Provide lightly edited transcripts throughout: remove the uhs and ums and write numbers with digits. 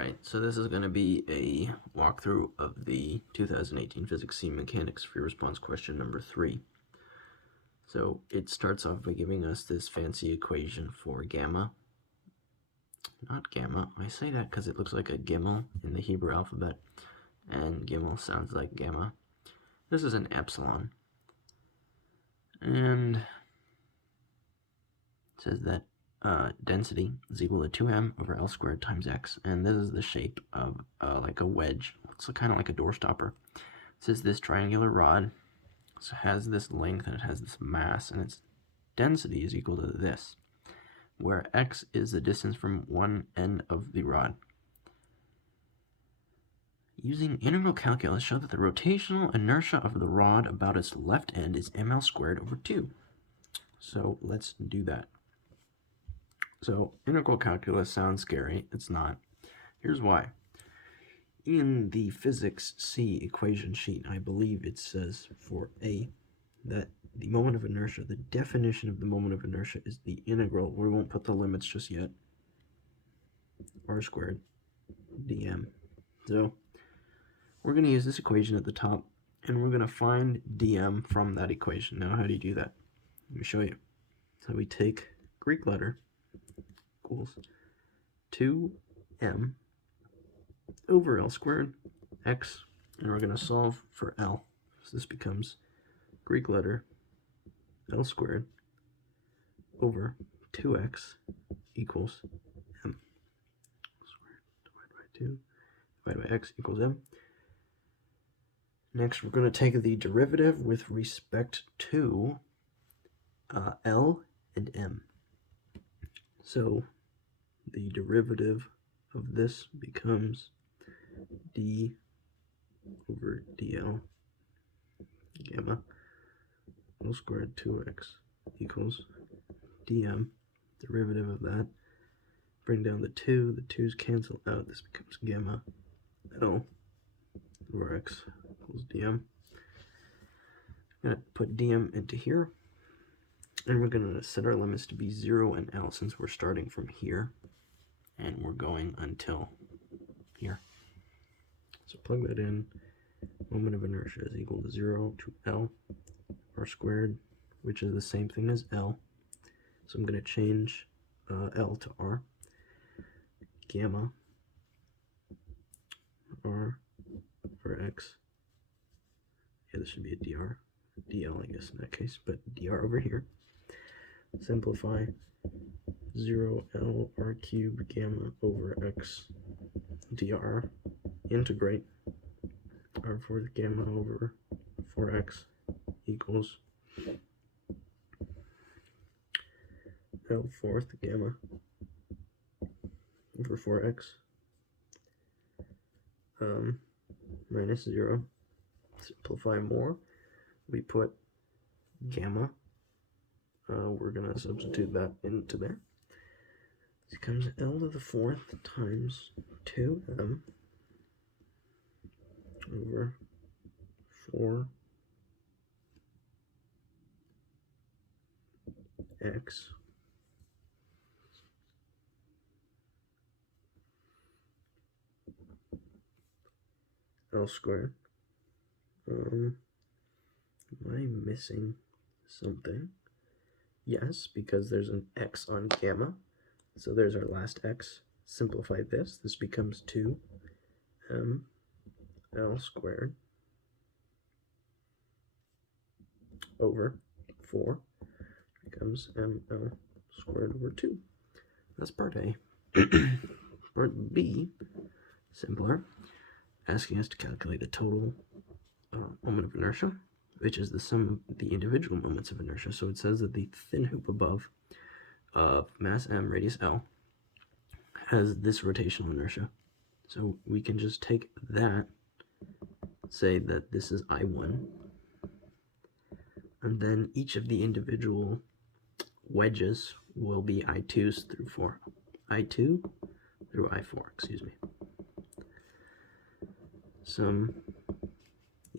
Alright, so this is going to be a walkthrough of the 2018 Physics C Mechanics Free Response question number 3. So it starts off by giving us this fancy equation for gamma. Not gamma, I say that because it looks like a gimel in the Hebrew alphabet, and gimel sounds like gamma. This is an epsilon. And it says that density is equal to 2m over L squared times x, and this is the shape of like a wedge. It's kind of like a door stopper. It says this triangular rod has this length and it has this mass, and its density is equal to this, where x is the distance from one end of the rod. Using integral calculus, show that the rotational inertia of the rod about its left end is ml squared over 2. So let's do that. So integral calculus sounds scary. It's not. Here's why. In the physics C equation sheet, I believe it says for A that the moment of inertia, the definition of the moment of inertia is the integral. We won't put the limits just yet. R squared dm. So we're going to use this equation at the top, and we're going to find dm from that equation. Now, how do you do that? Let me show you. So we take Greek letter equals 2m over L squared x, and we're going to solve for L. So this becomes Greek letter L squared over 2x equals m. Squared divided by 2 divided by x equals m. Next, we're going to take the derivative with respect to L and m. So the derivative of this becomes d over dl gamma L squared 2x equals dm. Derivative of that, bring down the 2, the 2's cancel out, this becomes gamma L over x equals dm. I'm going to put dm into here, and we're going to set our limits to be 0 and L since we're starting from here and we're going until here. So plug that in. Moment of inertia is equal to 0 to L R squared, which is the same thing as L. So I'm going to change L to R. Gamma R for x. Yeah, this should be a dr. dl, I guess, in that case, but dr over here. Simplify 0L R cubed gamma over x dr. Integrate R fourth gamma over 4x equals L fourth gamma over 4x minus 0. Simplify more. We put gamma. We're going to substitute that into there. This becomes L to the 4th times 2m over 4x L squared. Am I missing something? Yes, because there's an x on gamma. So there's our last x. Simplify this. This becomes 2m L squared over 4 becomes ml squared over 2. That's part A. Part B, simpler, asking us to calculate the total moment of inertia, which is the sum of the individual moments of inertia. So it says that the thin hoop above mass m, radius L, has this rotational inertia. So we can just take that, say that this is I1, and then each of the individual wedges will be I2s through 4. I2 through I4, excuse me. Sum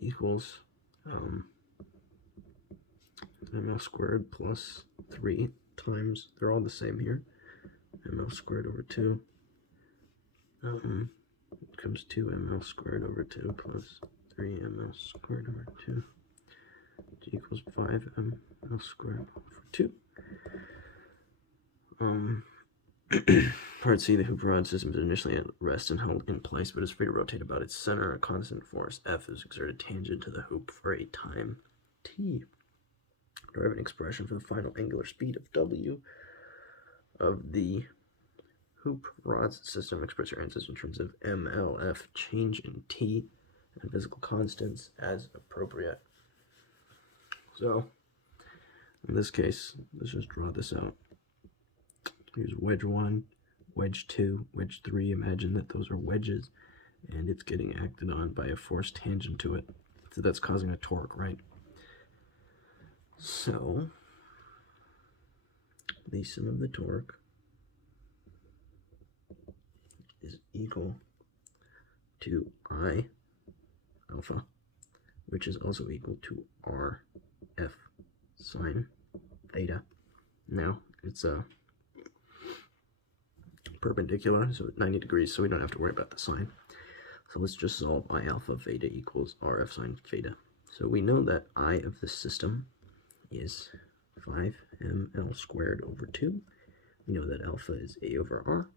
equals ml squared plus 3 times, they're all the same here, ml squared over 2 becomes 2ml squared over 2 plus 3ml squared over 2, which equals 5ml squared over 2. Part C, the hoop rod system is initially at rest and held in place, but is free to rotate about its center. A constant force F is exerted tangent to the hoop for a time t. Derive an expression for the final angular speed of W of the hoop rod system. Express your answers in terms of MLF, change in T, and physical constants as appropriate. So, in this case, let's just draw this out. Here's wedge 1, wedge 2, wedge 3. Imagine that those are wedges, and it's getting acted on by a force tangent to it. So that's causing a torque, right? So, the sum of the torque is equal to I alpha, which is also equal to RF sine theta. Now, it's a perpendicular, so at 90 degrees, so we don't have to worry about the sine. So let's just solve I alpha theta equals RF sine theta. So we know that I of the system is 5ml squared over 2. We know that alpha is A over R.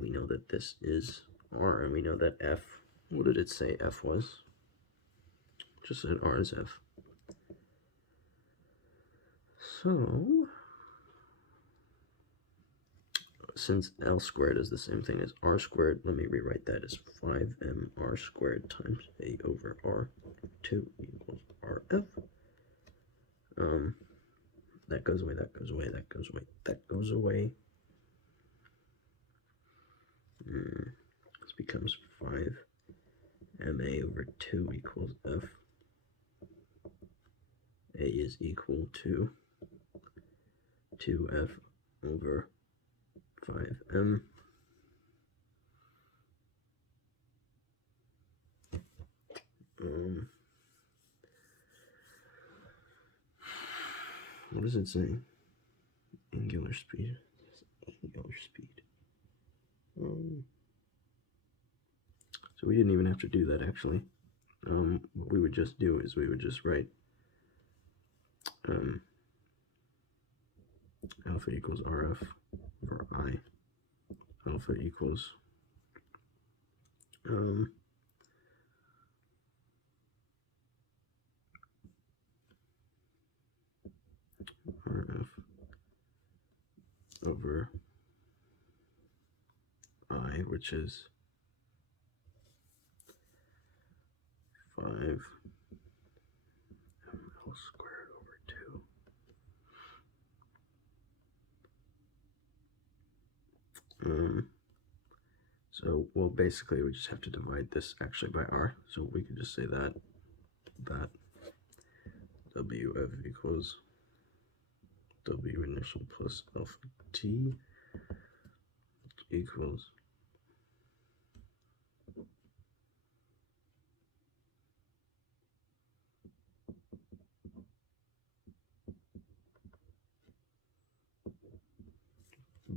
We know that this is R, and we know that F, what did it say F was? Just said R is F. So, since L squared is the same thing as R squared, let me rewrite that as 5mR squared times A over R2 equals RF. That goes away, that goes away, that goes away, that goes away. This becomes 5mA over 2 equals F. A is equal to 2F over 5m. What does it say? Angular speed. Angular speed. So we didn't even have to do that actually. What we would just do is we would just write alpha equals RF over I. Alpha equals RF over I, which is 5ml squared over 2. So, well, basically we just have to divide this actually by R. So we could just say that WF equals W initial plus alpha T equals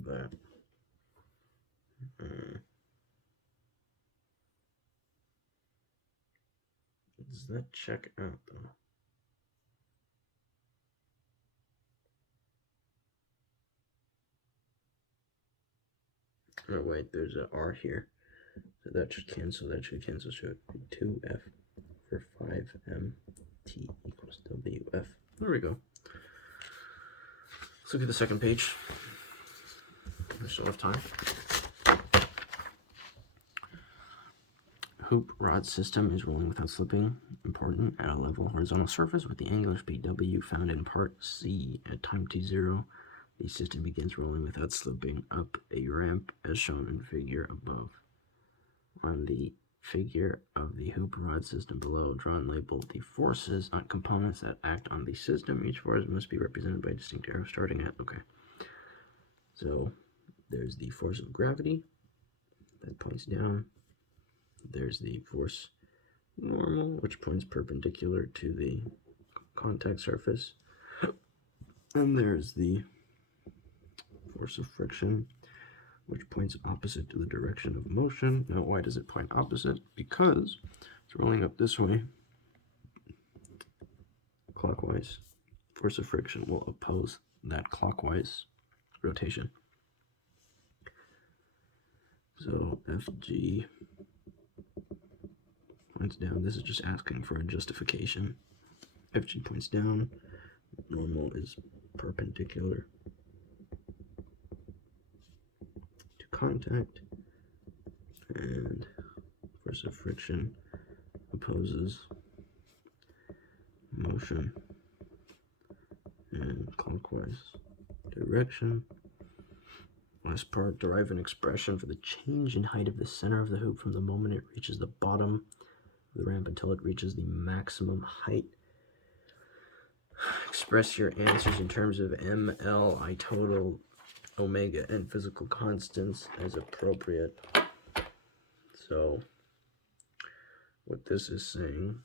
that. Does that check out though? Oh wait, there's an R here. So that should cancel, so it would be 2F for 5m T equals WF. There we go. Let's look at the second page. We still have time. Hoop rod system is rolling without slipping. Important, at a level horizontal surface with the angular speed W found in part C at time t0. The system begins rolling without slipping up a ramp as shown in figure above. On the figure of the hoop rod system below, draw and label the forces on components that act on the system. Each force must be represented by a distinct arrow starting at, okay. So there's the force of gravity that points down. There's the force normal, which points perpendicular to the contact surface. And there's the force of friction, which points opposite to the direction of motion. Now, why does it point opposite? Because it's rolling up this way, clockwise. Force of friction will oppose that clockwise rotation. So Fg points down. This is just asking for a justification. Fg points down. Normal is perpendicular to contact, and force of friction opposes motion in clockwise direction. Last part, derive an expression for the change in height of the center of the hoop from the moment it reaches the bottom of the ramp until it reaches the maximum height. Express your answers in terms of ML, I total, omega, and physical constants as appropriate. So what this is saying,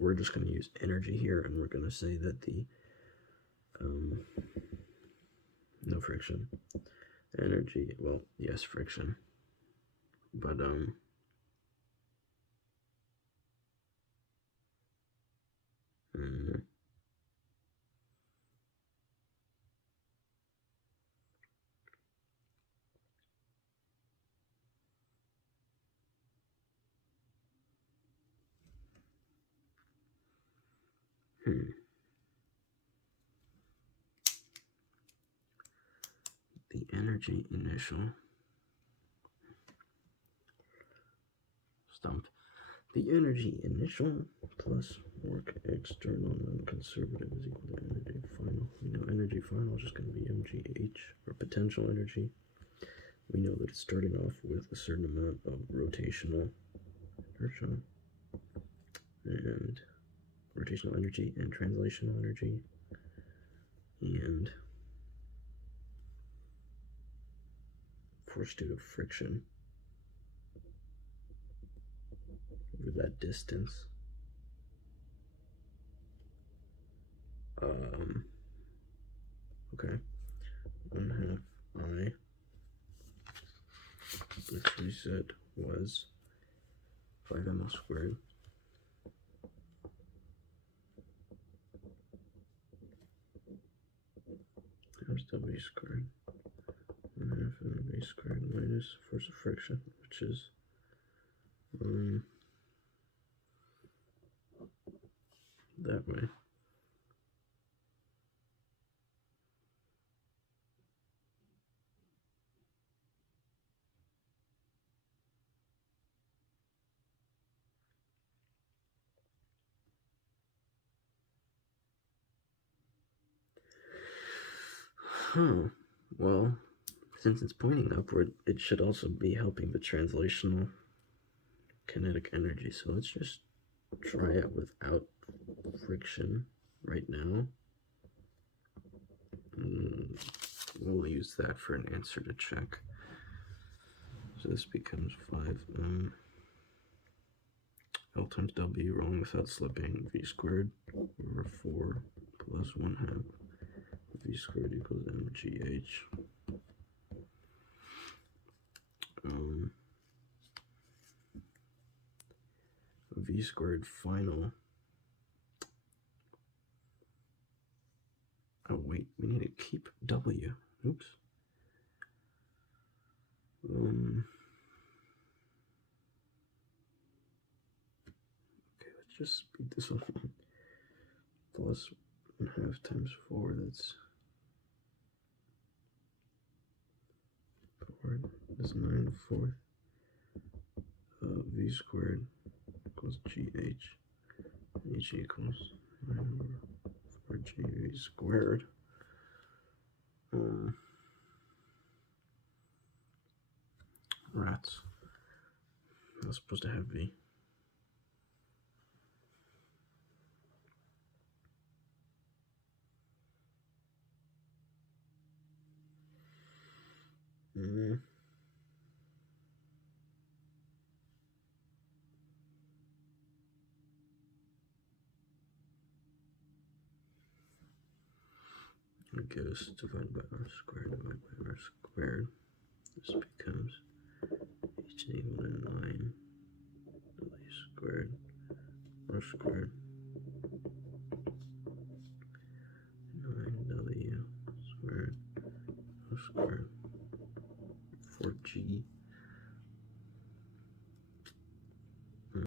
we're just going to use energy here, and we're going to say that the no friction energy, well, yes, friction, but the energy initial the energy initial plus work external non-conservative is equal to energy final. We know energy final is just going to be mgh, or potential energy. We know that it's starting off with a certain amount of rotational inertia and rotational energy and translational energy, and force due to friction over that distance. Okay, 1/2 I. This reset was 5ml squared. There's W squared. 1/2 mv squared minus force of friction, which is that way. Well, since it's pointing upward, it should also be helping the translational kinetic energy. So let's just try it without friction right now. We'll use that for an answer to check. So this becomes 5m L times W, rolling without slipping, v squared over 4 plus 1/2 v squared equals mgh. V squared final. Oh wait, we need to keep W. Oops. Okay, let's just speed this along. Plus 1/2 times 4, that's 4, that's 9/4. V squared equals GH. H equals 9/4 GV squared. Rats. I was supposed to have V. I guess divided by R squared, divided by R squared. This becomes h equal to 9 w squared r squared 9w squared r squared for g